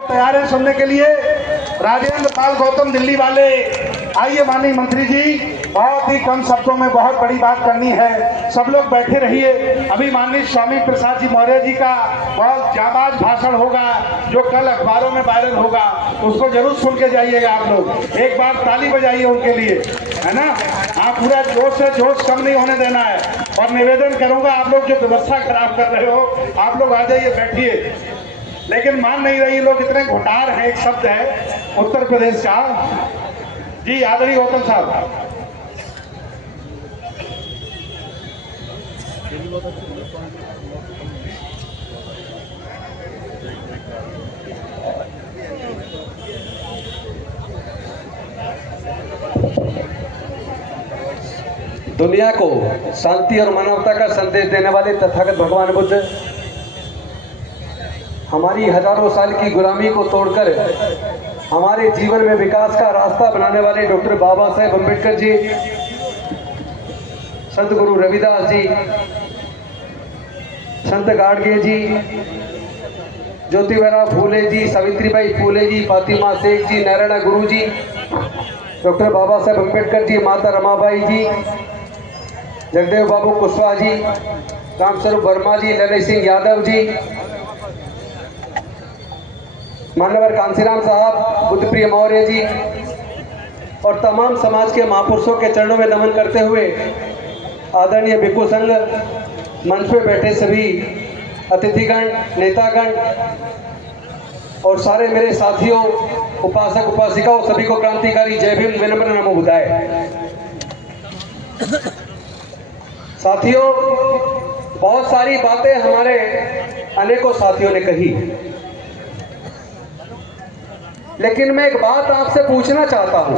तैयार है सुनने के लिए। राजेंद्र पाल गौतम दिल्ली वाले, आइए माननीय मंत्री जी, बहुत ही कम शब्दों में बहुत बड़ी बात करनी है, सब लोग बैठे रहिए। अभी माननीय स्वामी प्रसाद जी मौर्य जी का बहुत जाबाज भाषण होगा जो कल अखबारों में वायरल होगा, उसको जरूर सुन के जाइएगा आप लोग। एक बार ताली बजाइए उनके लिए, है ना। आप पूरा जोश से जोश कम नहीं होने देना है। और निवेदन करूंगा, आप लोग जो व्यवस्था खराब कर रहे हो, आप लोग आ जाइए, बैठिए। लेकिन मान नहीं रही लोग, इतने घोटार है। एक शब्द है उत्तर प्रदेश का जी, आदरणीय गौतम साहब। दुनिया को शांति और मानवता का संदेश देने वाले तथागत भगवान बुद्ध हमारी हजारों साल की गुलामी को तोड़कर हमारे जीवन में विकास का रास्ता बनाने वाले डॉक्टर बाबा साहेब अम्बेडकर जी, संत गुरु रविदास जी, संत गाडगे जी, ज्योतिबा फूले जी, सावित्रीबाई फूले जी, फातिमा शेख जी, नारायण गुरु जी, डॉक्टर बाबा साहेब अम्बेडकर जी, माता रमाबाई जी, जगदेव बाबू कुशवाहा जी, रामस्वरूप वर्मा जी, ललित सिंह यादव जी, मान्यवर कांसीराम साहब, बुद्धप्रिय मौर्य जी और तमाम समाज के महापुरुषों के चरणों में नमन करते हुए आदरणीय भिक्षु संघ, मंच पे बैठे सभी अतिथिगण, नेतागण और सारे मेरे साथियों, उपासक उपासिकाओं, सभी को क्रांतिकारी जय भीम, विनम्र नमो बुधाय। साथियों, बहुत सारी बातें हमारे अनेकों साथियों ने कही, लेकिन मैं एक बात आपसे पूछना चाहता हूं।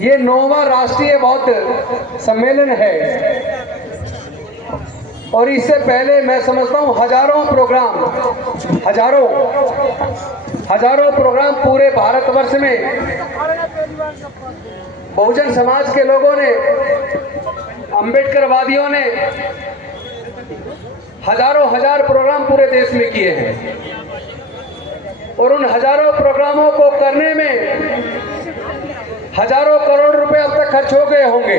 ये 9वां राष्ट्रीय बौद्ध सम्मेलन है और इससे पहले मैं समझता हूं हजारों प्रोग्राम पूरे भारतवर्ष में बहुजन समाज के लोगों ने, अंबेडकरवादियों ने हजार प्रोग्राम पूरे देश में किए हैं और उन हजारों प्रोग्रामों को करने में हजारों करोड़ रुपए अब तक खर्च हो गए होंगे।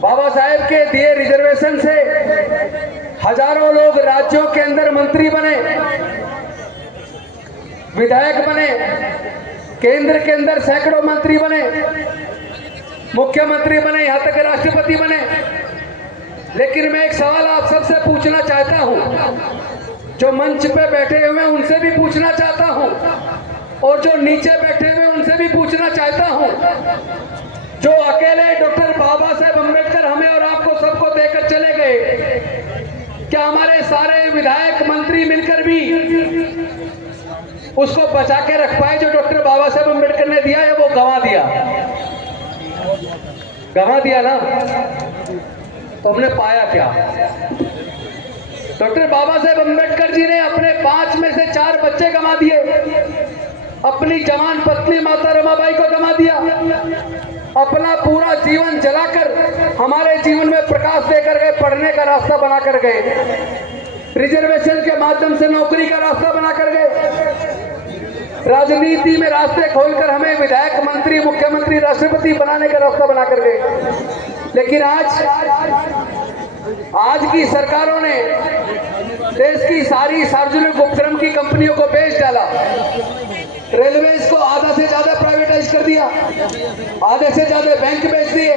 बाबा साहेब के दिए रिजर्वेशन से हजारों लोग राज्यों के अंदर मंत्री बने, विधायक बने, केंद्र के अंदर सैकड़ों मंत्री बने, मुख्यमंत्री बने, यहां तक राष्ट्रपति बने। लेकिन मैं एक सवाल आप सबसे पूछना चाहता हूं, जो मंच पे बैठे हुए उनसे भी पूछना चाहता हूं और जो नीचे बैठे हुए उनसे भी पूछना चाहता हूं, जो अकेले डॉक्टर बाबा साहेब अम्बेडकर हमें और आपको सबको देकर चले गए, क्या हमारे सारे विधायक मंत्री मिलकर भी उसको बचा के रख पाए? जो डॉक्टर बाबा साहेब अम्बेडकर ने दिया है वो गंवा दिया ना। तो हमने पाया क्या? डॉक्टर बाबा साहेब अम्बेडकर जी ने अपने 5 में से 4 बच्चे गंवा दिए, अपनी जवान पत्नी माता रमाबाई को गंवा दिया, अपना पूरा जीवन जलाकर हमारे जीवन में प्रकाश देकर गए, पढ़ने का रास्ता बनाकर गए, रिजर्वेशन के माध्यम से नौकरी का रास्ता बनाकर गए, राजनीति में रास्ते खोलकर हमें विधायक, मंत्री, मुख्यमंत्री, राष्ट्रपति बनाने का रास्ता बनाकर गए। लेकिन आज की सरकारों ने देश की सारी सार्वजनिक उपक्रम की कंपनियों को बेच डाला, रेलवेज को आधा से ज्यादा प्राइवेटाइज कर दिया, आधे से ज्यादा बैंक बेच दिए,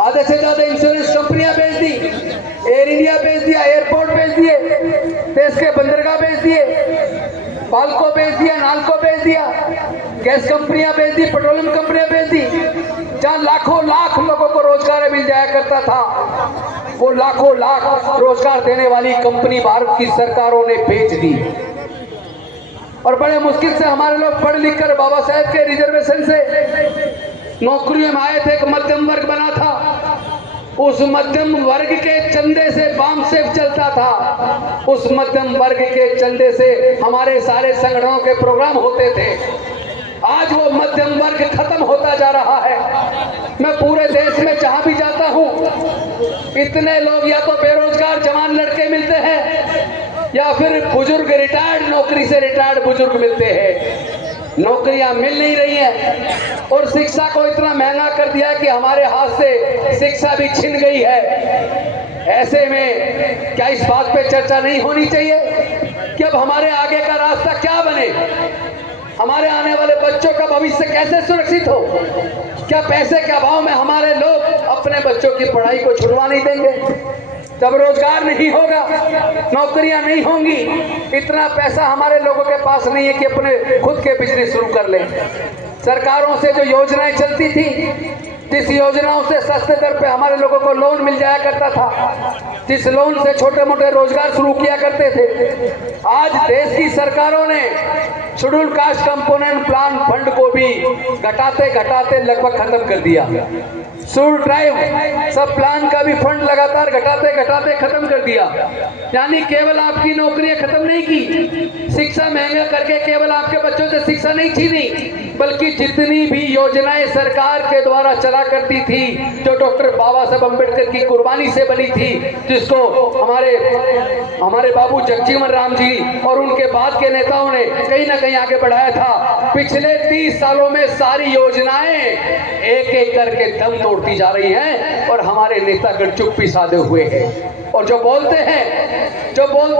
आधे से ज्यादा इंश्योरेंस कंपनियां बेच दी, एयर इंडिया बेच दिया, एयरपोर्ट बेच दिए, देश के बंदरगाह बेच दिए, पाल्को बेच दिया, नाल्को बेच दिया, गैस कंपनियां बेच दी, पेट्रोलियम कंपनियां बेच दी। जहां लाखों लाख लोगों को रोजगार मिल जाया करता था, वो लाखों लाख रोजगार देने वाली कंपनी भारत की सरकारों ने बेच दी। और बड़े मुश्किल से हमारे लोग पढ़ लिख कर बाबा साहेब के रिजर्वेशन से नौकरियों में आए थे। एक मध्यम वर्ग बना था, उस मध्यम वर्ग के चंदे से बाम सेफ चलता था, उस मध्यम वर्ग के चंदे से हमारे सारे संगठनों के प्रोग्राम होते थे। आज वो मध्यम वर्ग खत्म होता जा रहा है। मैं पूरे देश में जहां भी जाता हूं, इतने लोग या तो बेरोजगार जवान लड़के मिलते हैं या फिर बुजुर्ग रिटायर्ड नौकरी से रिटायर्ड बुजुर्ग मिलते हैं। नौकरियां मिल नहीं रही हैं और शिक्षा को इतना महंगा कर दिया कि हमारे हाथ से शिक्षा भी छिन गई है। ऐसे में क्या इस बात पे चर्चा नहीं होनी चाहिए कि अब हमारे आगे का रास्ता क्या बने, हमारे आने वाले बच्चों का भविष्य कैसे सुरक्षित हो? क्या पैसे के अभाव में हमारे लोग अपने बच्चों की पढ़ाई को छुड़वा नहीं देंगे? जब रोजगार नहीं होगा, नौकरियां नहीं होंगी, इतना पैसा हमारे लोगों के पास नहीं है कि अपने खुद के बिजनेस शुरू कर लें। सरकारों से जो योजनाएं चलती थी, जिस योजनाओं से सस्ते दर पे हमारे लोगों को लोन मिल जाया करता था, जिस लोन से छोटे मोटे रोजगार शुरू किया करते थे, आज देश की सरकारों ने schedule caste component plan fund को भी घटाते घटाते लगभग खत्म कर दिया। शेड्यूल ट्राइब सब प्लान का भी फंड लगातार घटाते घटाते खत्म कर दिया। यानी केवल आपकी नौकरियां खत्म नहीं की, शिक्षा महंगा करके केवल आपके बच्चों से शिक्षा नहीं छीनी, बल्कि जितनी भी योजनाएं सरकार के द्वारा चला करती थी, जो डॉक्टर बाबा साहब अम्बेडकर की कुर्बानी से बनी थी, जिसको हमारे बाबू जगजीवन राम जी और उनके बाद के नेताओं ने कहीं ना कहीं आगे बढ़ाया था, पिछले 30 सालों में सारी योजनाएं एक एक करके दम तोड़ती जा रही हैं और हमारे नेतागण चुप्पी साधे हुए हैं। और जो बोलते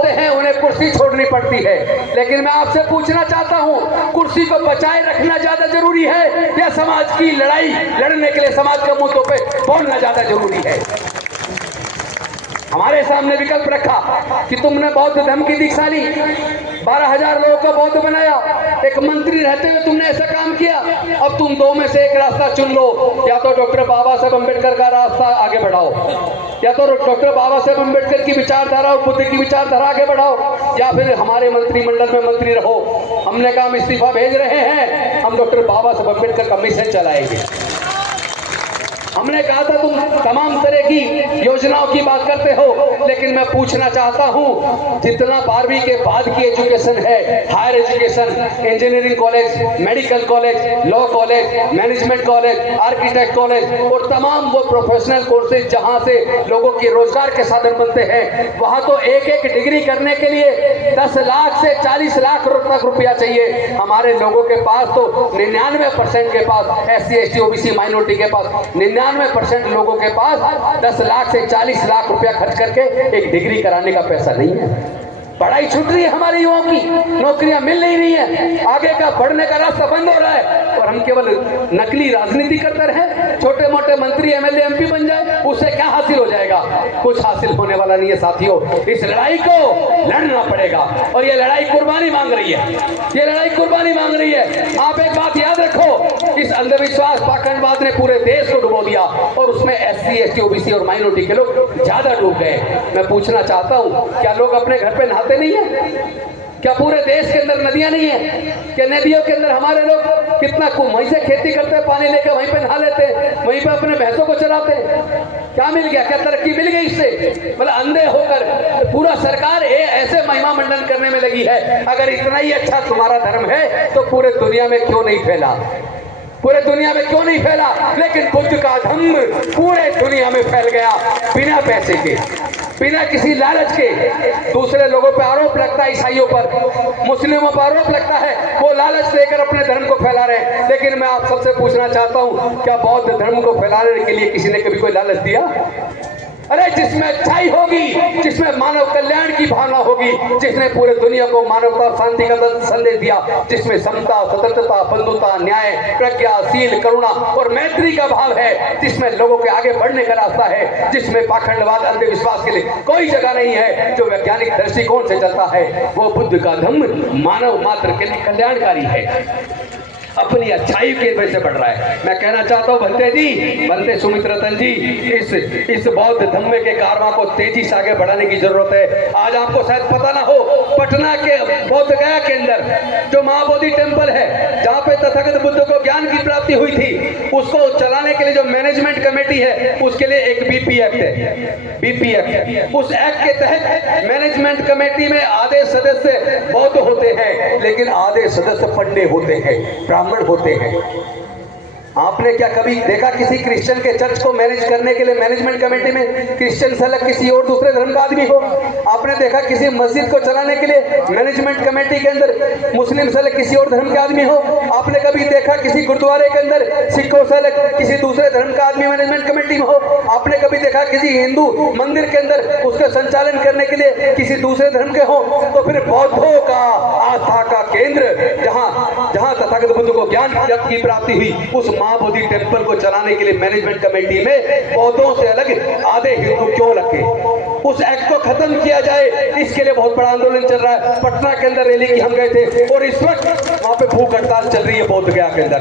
हैं उन्हें कुर्सी छोड़नी पड़ती है। लेकिन मैं आपसे पूछना चाहता हूं, कुर्सी को बचाए रखना ज्यादा जरूरी है या समाज की लड़ाई लड़ने के लिए समाज के मुद्दों पे बोलना ज्यादा जरूरी है? हमारे सामने विकल्प रखा कि तुमने बौद्ध धर्म की दीक्षा ली, 12,000 लोगों को बौद्ध बनाया, एक मंत्री रहते हुए तुमने ऐसा काम किया, अब तुम दो में से एक रास्ता चुन लो, या तो डॉक्टर बाबा साहब अम्बेडकर का रास्ता आगे बढ़ाओ, या तो डॉक्टर बाबा साहब अम्बेडकर की विचारधारा और बुद्ध की विचारधारा आगे बढ़ाओ, या फिर हमारे मंत्रिमंडल में मंत्री रहो। हमने कहा हम इस्तीफा भेज रहे हैं, हम डॉक्टर बाबा साहब अम्बेडकर का मिशन चलाएंगे। हमने कहा था तुम तमाम तरह की योजनाओं की बात करते हो, लेकिन मैं पूछना चाहता हूं, जितना 12वीं के बाद की एजुकेशन है, higher education, engineering college, medical college, law college, management college, architect college और तमाम वो प्रोफेशनल कोर्सेज जहां से लोगों के रोजगार के साधन बनते हैं, वहां तो एक एक डिग्री करने के लिए 10 लाख से 40 लाख तक रुपया चाहिए। हमारे लोगों के पास तो 99% के पास, SC ST OBC माइनॉरिटी के पास 99% लोगों के पास 10 लाख से 40 लाख रुपया खर्च करके एक डिग्री कराने का पैसा नहीं है। पढ़ाई छूट रही है हमारे युवाओं की, नौकरियां मिल नहीं रही है, आगे का बढ़ने का रास्ता बंद हो रहा है और हम केवल नकली राजनीति करते रहे, छोटे मोटे मंत्री MLA MP बन जाए, उससे क्या हासिल हो जाएगा? कुछ हासिल होने वाला नहीं है साथियों। इस लड़ाई को लड़ना पड़ेगा और ये लड़ाई कुर्बानी मांग रही है, ये लड़ाई कुर्बानी मांग रही है। आप एक बात याद रखो, इस अंधविश्वास पाखंडवाद ने पूरे देश को डुबो दिया और उसमें SC ST OBC और माइनॉरिटी के लोग ज्यादा डूब गए। मैं पूछना चाहता हूँ, क्या लोग अपने घर पे नहाते नहीं है? क्या पूरे देश के अंदर नदियां नहीं है? क्या नदियों के अंदर हमारे लोग कितना वहीं से खेती करते हैं, पानी लेकर वहीं पे नहा लेते हैं, वहीं पे अपने भैंसों को चराते हैं? क्या मिल गया? क्या तरक्की मिल गई इससे? मतलब अंधे होकर पूरा सरकार ऐसे महिमा मंडन करने में लगी है। अगर इतना ही अच्छा तुम्हारा धर्म है तो पूरे दुनिया में क्यों नहीं फैला? पूरे दुनिया में क्यों नहीं फैला? लेकिन बुद्ध का धम्म पूरे दुनिया में फैल गया, बिना पैसे के, बिना किसी लालच के। दूसरे लोगों पर आरोप लगता है, ईसाइयों पर, मुस्लिमों पर आरोप लगता है, वो लालच देकर अपने धर्म को फैला रहे हैं। लेकिन मैं आप सबसे पूछना चाहता हूं, क्या बौद्ध धर्म को फैलाने के लिए किसी ने कभी कोई लालच दिया? अरे जिसमें अच्छाई होगी, जिसमें मानव कल्याण की भावना होगी, जिसने पूरे दुनिया को मानवता और शांति का संदेश दिया, जिसमें समता, स्वतंत्रता, बंधुता, न्याय, प्रज्ञा, शील, करुणा और मैत्री का भाव है, जिसमें लोगों के आगे बढ़ने का रास्ता है, जिसमें पाखंडवाद, अंधविश्वास के लिए कोई जगह नहीं है, जो वैज्ञानिक दृष्टिकोण से चलता है, वो बुद्ध का धम्म मानव मात्र के लिए कल्याणकारी है, अपनी अच्छाई के वजह से बढ़ रहा है। मैं कहना चाहता हूँ बनते सुमित रतन जी, इस बौद्ध धम्म के कारवां को तेजी से आगे बढ़ाने की जरूरत है। आज आपको शायद पता ना हो, पटना के बोध गया के अंदर जो महाबोधि टेम्पल है, जहाँ पे तथागत बुद्ध को ज्ञान की प्राप्ति हुई थी, उसको चलाने के लिए जो मैनेजमेंट कमेटी है, उसके लिए एक BP एक्ट है, BP एक्ट। उस एक्ट के तहत मैनेजमेंट कमेटी में आधे सदस्य बौद्ध होते हैं, लेकिन आधे सदस्य पंडे होते हैं, ब्राह्मण होते हैं। आपने क्या कभी देखा किसी क्रिश्चियन के चर्च को मैनेज करने के लिए मैनेजमेंट कमेटी में क्रिश्चियन से अलग किसी और दूसरे धर्म का आदमी हो? आपने देखा किसी मस्जिद को चलाने के लिए मैनेजमेंट कमेटी के अंदर मुस्लिम से अलग किसी और धर्म का आदमी हो? आपने कभी देखा किसी गुरुद्वारे के अंदर सिखों से अलग किसी दूसरे धर्म का आदमी मैनेजमेंट कमेटी में हो? आपने कभी देखा किसी हिंदू मंदिर के अंदर उसका संचालन करने के लिए किसी दूसरे धर्म के हो? तो फिर बौद्धों का आस्था का केंद्र जहां जहां तथागत बुद्ध को ज्ञान की प्राप्ति हुई, उस महाबोधि टेम्पल को चलाने के लिए मैनेजमेंट कमेटी में बौद्धों से अलग आधे हिंदू क्यों लगे? उस एक्ट को खत्म किया जाए, इसके लिए बहुत बड़ा आंदोलन चल रहा है। पटना के अंदर रैली की हम गए थे और इस वक्त वहां पे भूख हड़ताल चल रही है। बोध गया के अंदर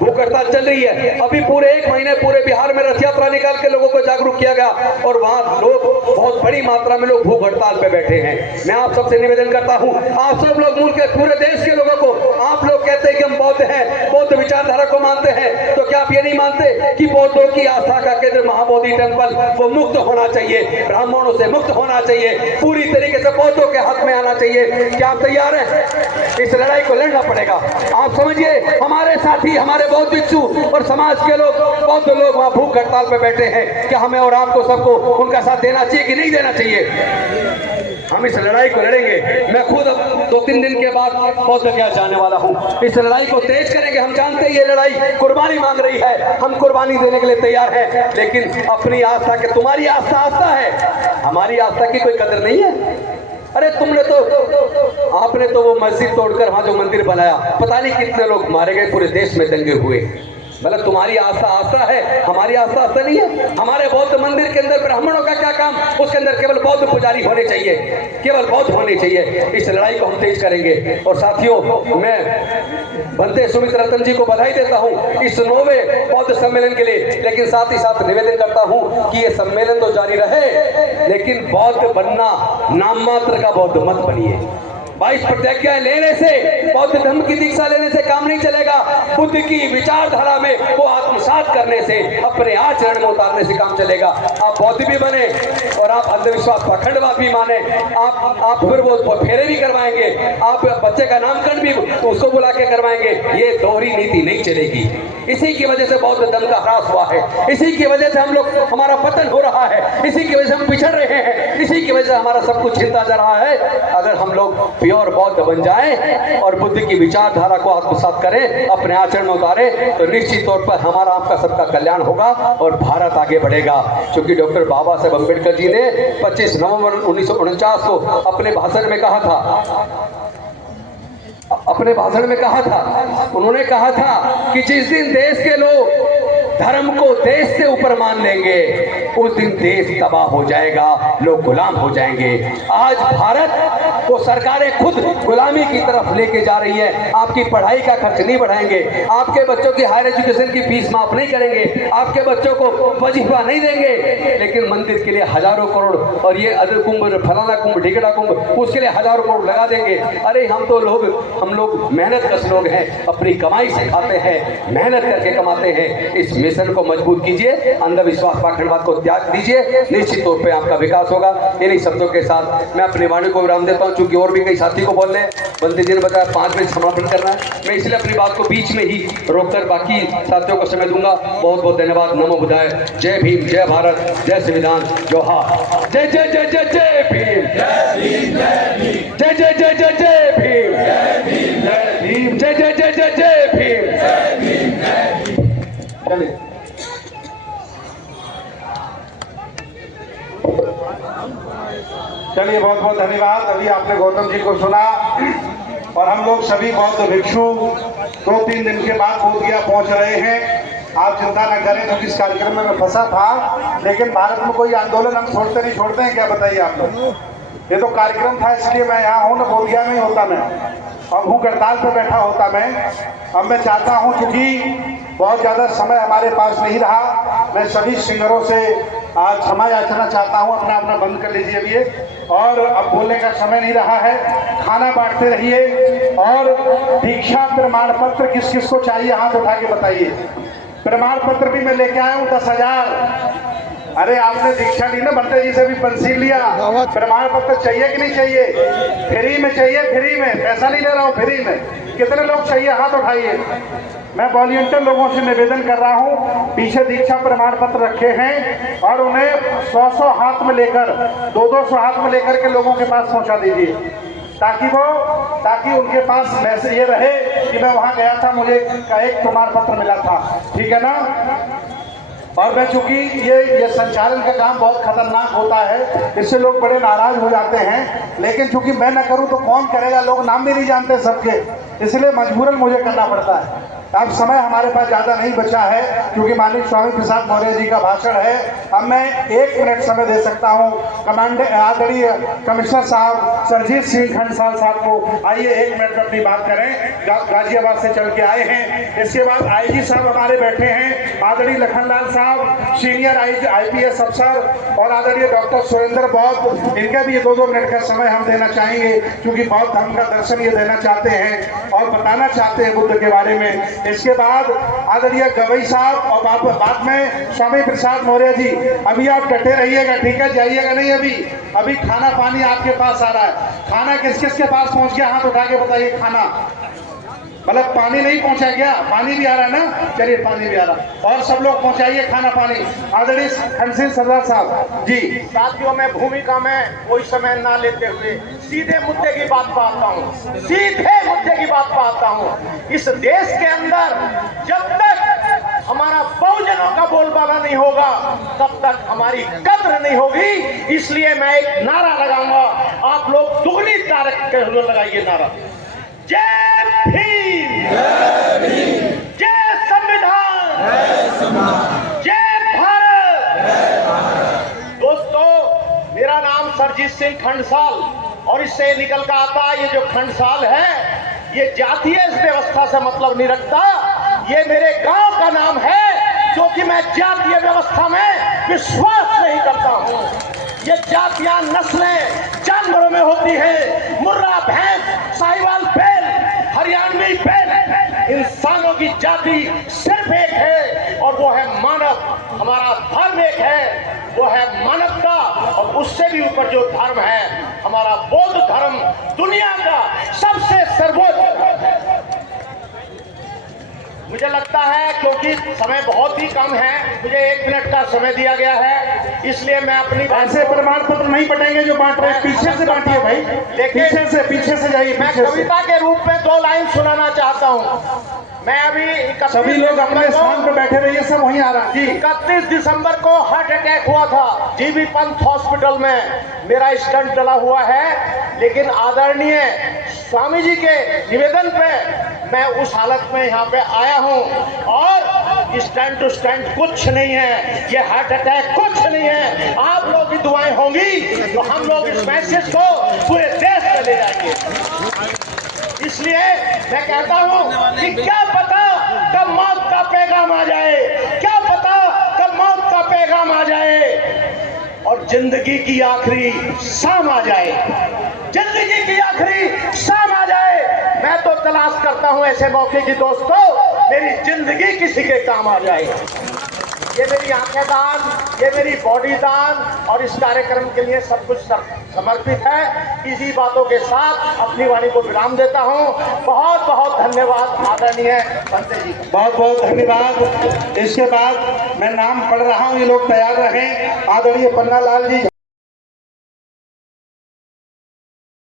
भूख हड़ताल चल रही है। अभी पूरे 1 महीने पूरे बिहार में रथ यात्रा निकाल के लोगों को जागरूक किया गया और वहां लोग बहुत बड़ी मात्रा में लोग भूख हड़ताल पे बैठे हैं। मैं आप सबसे निवेदन करता हूं, आप सब लोग मुल्क के पूरे देश के लोगों को, आप लोग कहते हैं कि हम बौद्ध हैं, बौद्ध विचारधारा को मानते हैं, तो क्या आप ये नहीं मानते कि बौद्धों की आस्था का केंद्र महाबोधि टेम्पल वो मुक्त होना चाहिए, ब्राह्मणों से मुक्त होना चाहिए, पूरी तरीके से बौद्धों के हक में आना चाहिए? क्या आप तैयार हैं? इस लड़ाई को लड़ना पड़ेगा। आप समझिए, हमारे साथी, हमारे बौद्ध भिक्षु और समाज के लोग, बौद्ध लोग वहां भूख हड़ताल पे बैठे हैं। क्या हमें और आपको सबको उनका साथ देना चाहिए कि नहीं देना चाहिए? हम इस लड़ाई को लड़ेंगे। मैं खुद 2-3 दिन के बाद बौद्ध गया जाने वाला हूं। इस लड़ाई को तेज करेंगे। हम जानते हैं ये लड़ाई कुर्बानी मांग रही है, हम कुर्बानी देने के लिए तैयार हैं, लेकिन अपनी आस्था के, तुम्हारी आस्था आस्था है, हमारी आस्था की कोई कदर नहीं है। अरे आपने तो वो मस्जिद तोड़कर वहां जो मंदिर बनाया, पता नहीं कितने लोग मारे गए, पूरे देश में दंगे हुए। मतलब तुम्हारी आस्था आस्था है, हमारी आस्था आस्था नहीं है। हमारे बौद्ध मंदिर के अंदर ब्राह्मणों का क्या काम? उसके अंदर केवल बौद्ध पुजारी होने चाहिए, केवल बौद्ध होने चाहिए। इस लड़ाई को हम तेज करेंगे। और साथियों, मैं बनते सुमित रतन जी को बधाई देता हूं इस 9वें बौद्ध सम्मेलन के लिए, लेकिन साथ ही साथ निवेदन करता हूं कि ये सम्मेलन तो जारी रहे, लेकिन बौद्ध बनना नाम मात्र का बौद्ध मत बनिए। 22 प्रतिज्ञाएं लेने से, बौद्ध धर्म की दीक्षा लेने से काम नहीं चलेगा। बुद्ध की विचारधारा में वो आत्मसात करने से, अपने आचरण में उतारने से काम चलेगा। आप बौद्ध भी बने और आप अंधविश्वास पाखंडवाद भी माने, आप फिर वो फेरे भी करवाएंगे, आप बच्चे का नामकरण भी उसको बुला के करवाएंगे। ये दोहरी नीति नहीं चलेगी। इसी की वजह से बौद्ध धर्म का ह्रास हुआ है, इसी की वजह से हम लोग, हमारा पतन हो रहा है, इसी की वजह से हम पिछड़ रहे हैं, इसी की वजह से हमारा सब कुछ छिनता जा रहा है। अगर हम लोग प्योर बौद्ध बन जाएं और बुद्ध की विचारधारा को आत्मसात करें, अपने आचरण में उतारें, तो निश्चित तौर पर हमारा आपका सबका कल्याण होगा और भारत आगे बढ़ेगा। क्योंकि डॉक्टर बाबा साहेब अम्बेडकर जी ने 25 नवंबर 1949 को अपने भाषण में कहा था, उन्होंने कहा था कि जिस दिन देश के लोग धर्म को देश से ऊपर मान लेंगे, उस दिन देश तबाह हो जाएगा, लोग गुलाम हो जाएंगे। आज भारत को सरकारें खुद गुलामी की तरफ लेके जा रही है। आपकी पढ़ाई का खर्च नहीं बढ़ाएंगे, आपके बच्चों की हायर एजुकेशन की फीस माफ नहीं करेंगे, आपके बच्चों को वजीफा नहीं देंगे, लेकिन मंदिर के लिए हजारों करोड़, और ये अदर कुंभ, फलाना कुंभ, ढिकड़ा कुंभ, उसके लिए हजारों करोड़ लगा देंगे। अरे हम लोग मेहनत कश लोग हैं, अपनी कमाई से खाते हैं, मेहनत करके कमाते हैं। इस मिशन को मजबूत कीजिए, अंधविश्वास पाखंडवाद को त्याग दीजिए, निश्चित तौर पे आपका विकास होगा। इन्हीं शब्दों के साथ मैं अपनी वाणी को विराम देता हूं, चूंकि और भी कई साथी को बोलने बंदे जी ने बताया 5 बजे समापन करना है। मैं इसलिए अपनी बात को बीच में ही रोककर बाकी साथियों को समय दूंगा। बहुत बहुत धन्यवाद। नमो बुद्धाय। जय भीम, जय भारत, जय संविधान, जोहार। जय जय जय जय जय भीम, जय जय जय जय जय भीम, जय जय जय जय जय भीम। चलिए, बहुत बहुत धन्यवाद। अभी आपने गौतम जी को सुना और हम लोग सभी बौद्ध भिक्षु 2-3 दिन के बाद बोध गया पहुंच रहे हैं। आप चिंता न करें, क्योंकि इस कार्यक्रम में मैं फंसा था, लेकिन भारत में कोई आंदोलन हम छोड़ते हैं क्या? बताइए आप लोग। ये तो कार्यक्रम था, इसलिए मैं यहाँ हूँ ना, बोध गया में ही होता मैं, और भूख हड़ताल पर बैठा होता मैं। अब मैं चाहता हूँ, क्योंकि बहुत ज़्यादा समय हमारे पास नहीं रहा, मैं सभी सिंगरों से आज क्षमा याचना चाहता हूँ। अपना बंद कर लीजिए अभी, और अब बोलने का समय नहीं रहा है। खाना बांटते रहिए। और दीक्षा प्रमाण पत्र किस किस को चाहिए, हाथ उठा के बताइए। प्रमाण पत्र भी मैं लेके आया हूँ 10,000। अरे आपने दीक्षा ली ना, बंटे जी से भी पंसील लिया। प्रमाण पत्र चाहिए कि नहीं चाहिए? फ्री में चाहिए, फ्री में, पैसा नहीं ले रहा हूँ, फ्री में। कितने लोग चाहिए, हाथ उठाइए। मैं वॉलंटियर लोगों से निवेदन कर रहा हूं, पीछे दीक्षा प्रमाण पत्र रखे हैं और उन्हें 100 हाथ में लेकर 200 हाथ में लेकर के लोगों के पास पहुंचा दीजिए, ताकि उनके पास मैसेज ये रहे कि मैं वहां गया था, मुझे एक प्रमाण पत्र मिला था। ठीक है ना? और मैं चूंकि ये संचालन का काम बहुत खतरनाक होता है, इससे लोग बड़े नाराज हो जाते हैं, लेकिन चूंकि मैं न करूं तो कौन करेगा, लोग नाम भी नहीं जानते सबके, इसलिए मजबूरन मुझे करना पड़ता है। अब समय हमारे पास ज़्यादा नहीं बचा है क्योंकि माननीय स्वामी प्रसाद मौर्य जी का भाषण है। अब मैं 1 मिनट समय दे सकता हूँ आदरणीय कमिश्नर साहब सरजीत सिंह खंडसाल साहब को। आइए 1 मिनट में अपनी बात करें। गाजियाबाद से चल के आए हैं। इसके बाद आईजी साहब हमारे बैठे हैं, आदरणीय लखनलाल साहब सीनियर IPS अफसर और आदरणीय डॉक्टर सुरेंद्र बौद्ध, इनका भी 2-2 मिनट का समय हम देना चाहेंगे क्योंकि बौद्ध धर्म का दर्शन ये देना चाहते हैं और बताना चाहते हैं बुद्ध के बारे में। इसके बाद आदरणीय गवई साहब और बाद में स्वामी प्रसाद मौर्य जी। अभी आप डटे रहिएगा, ठीक है? जाइएगा नहीं। अभी खाना पानी आपके पास आ रहा है। खाना किस किस के पास पहुंच गया? हाथ उठा के बताइए। खाना मतलब पानी नहीं पहुंचा क्या? पानी भी आ रहा है ना? चलिए पानी भी आ रहा है और सब लोग पहुंचाइए खाना पानी। आदरणीय खंडसिंह सरदार साहब जी। साथियों, में भूमिका में कोई समय ना लेते हुए सीधे मुद्दे की बात पर आता हूँ। इस देश के अंदर जब तक हमारा बहुजनों का बोलबाला नहीं होगा तब तक हमारी कद्र नहीं होगी। इसलिए मैं एक नारा लगाऊंगा, आप लोग दुगनी तारीख के हुए लगाइए नारा। जय भीम, जय संविधान, जय भारत। दोस्तों, मेरा नाम सरजीत सिंह खंडसाल और इससे निकल कर आता ये जो खंडसाल है ये जातीय व्यवस्था से मतलब नहीं रखता। ये मेरे गांव का नाम है जो कि मैं जातीय व्यवस्था में विश्वास नहीं करता हूँ। ये जातियां नस्लें जानवरों में होती है। मुर्रा भैंस, साहिवाल बैल, हरियाणवी बैल, इंसानों की जाति सिर्फ एक है और वो है मानव। हमारा धर्म एक है, वो है मानवता। और उससे भी ऊपर जो धर्म है हमारा बौद्ध धर्म दुनिया का सबसे सर्वोच्च। मुझे लगता है क्योंकि समय बहुत ही कम है, मुझे 1 मिनट का समय दिया गया है, इसलिए मैं अपनी ऐसे प्रमाण पत्र नहीं बटेंगे जो बांट रहे हैं। पीछे से बांटिए भाई, पीछे से जाइए। मैं कविता के रूप में 2 लाइन सुनाना चाहता हूँ। मैं अभी सभी लोग अपने स्थान पर बैठे रहिए, सब वहीं आ रहा जी। 31 दिसंबर को हार्ट अटैक हुआ था जीबी पंत हॉस्पिटल में। मेरा स्टंट डला हुआ है, लेकिन आदरणीय स्वामी जी के निवेदन पे मैं उस हालत में यहाँ पे आया हूँ और स्टंट टू स्टंट कुछ नहीं है, ये हार्ट अटैक कुछ नहीं है। आप लोग की दुआएं होंगी तो हम लोग इस मैसेज को पूरे देश में ले जाएंगे। इसलिए मैं कहता हूं कि क्या पता कब मौत का पैगाम आ जाए, क्या पता कब मौत का पैगाम आ जाए और जिंदगी की आखिरी शाम आ जाए, जिंदगी की आखिरी शाम आ जाए। मैं तो तलाश करता हूं ऐसे मौके की दोस्तों, मेरी जिंदगी किसी के काम आ जाए। ये मेरी आंखें दान, ये मेरी बॉडी दान और इस कार्यक्रम के लिए सब कुछ समर्पित है। इसी बातों के साथ अपनी वाणी को विराम देता हूँ। बहुत बहुत धन्यवाद आदरणीय पंडित जी, बहुत बहुत धन्यवाद। इसके बाद मैं नाम पढ़ रहा हूँ, ये लोग तैयार रहें। आदरणीय पन्नालाल जी।